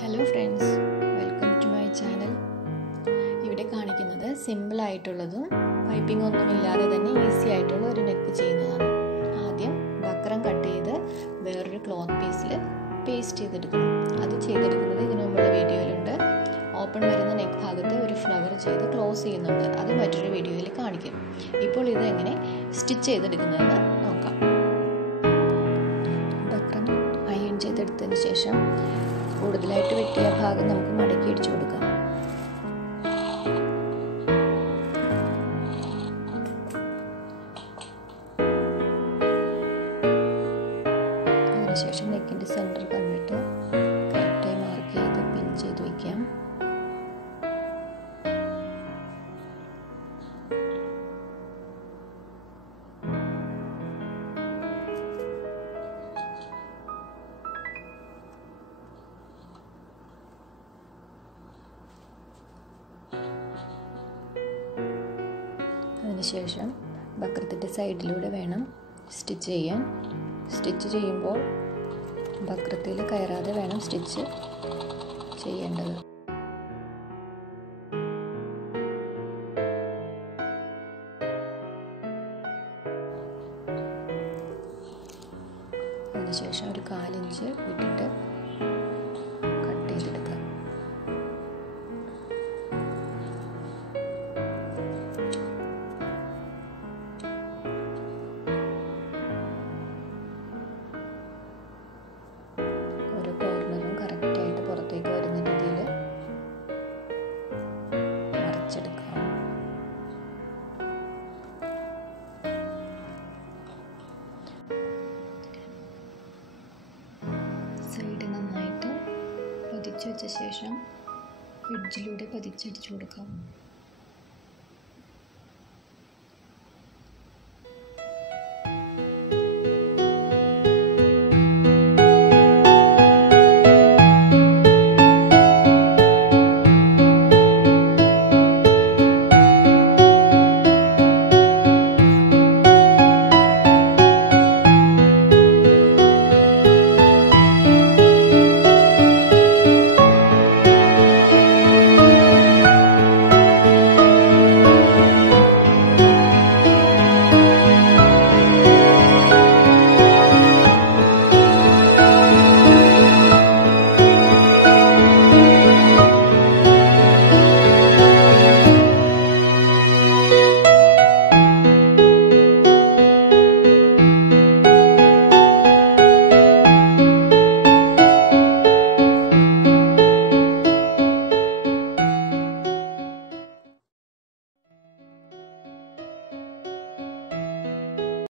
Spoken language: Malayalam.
Hello friends, welcome to my channel. ഇവിടെ കാണിക്കുന്നത് സിമ്പിളായിട്ടുള്ളതും പൈപ്പിംഗ് ഒന്നുമില്ലാതെ തന്നെ ഈസി ആയിട്ടുള്ള ഒരു നെക്ക് ചെയ്യുന്നതാണ്. ആദ്യം ബക്രം കട്ട് ചെയ്ത് വേറൊരു ക്ലോത്ത് പീസിൽ പേസ്റ്റ് ചെയ്തെടുക്കണം. അത് ചെയ്തെടുക്കുന്നത് ഇതിനു മുമ്പുള്ള വീഡിയോയിലുണ്ട്. ഓപ്പൺ വരുന്ന നെക്ക് ഭാഗത്ത് ഒരു ഫ്ലവർ ചെയ്ത് ക്ലോസ് ചെയ്യുന്നുണ്ട്. അത് മറ്റൊരു വീഡിയോയിൽ കാണിക്കും. ഇപ്പോൾ ഇത് എങ്ങനെ സ്റ്റിച്ച് ചെയ്തെടുക്കുന്നതെന്ന് നോക്കാം. ബക്രം അയൺ ചെയ്തെടുത്തതിന് ശേഷം കൂടുതലായിട്ട് വെട്ടിയ ഭാഗം നമുക്ക് മടക്കി അടിച്ചു കൊടുക്കാം. അതിനുശേഷം നെക്കിൻ്റെ സെൻറ്റർ കണ്ടിട്ട് കറക്റ്റായി മാർക്ക് ചെയ്ത് പിൻ ചെയ്ത് വയ്ക്കാം. അതിനുശേഷം ബക്രത്തിൻ്റെ സൈഡിലൂടെ വേണം സ്റ്റിച്ച് ചെയ്യാൻ. സ്റ്റിച്ച് ചെയ്യുമ്പോൾ ബക്രത്തിൽ കയറാതെ വേണം സ്റ്റിച്ച് ചെയ്യേണ്ടത്. അതിനുശേഷം ഒരു 1/4 ഇഞ്ച് വിട്ടിട്ട് കട്ട് ചെയ്തെടുക്കാം. കോർണറും കറക്റ്റായിട്ട് പുറത്തേക്ക് വരുന്ന രീതിയിൽ മറിച്ചെടുക്കാം. സൈഡ് നന്നായിട്ട് പതിച്ചു വെച്ച ശേഷം എഡ്ജിലൂടെ പതിച്ചടിച്ചു കൊടുക്കാം.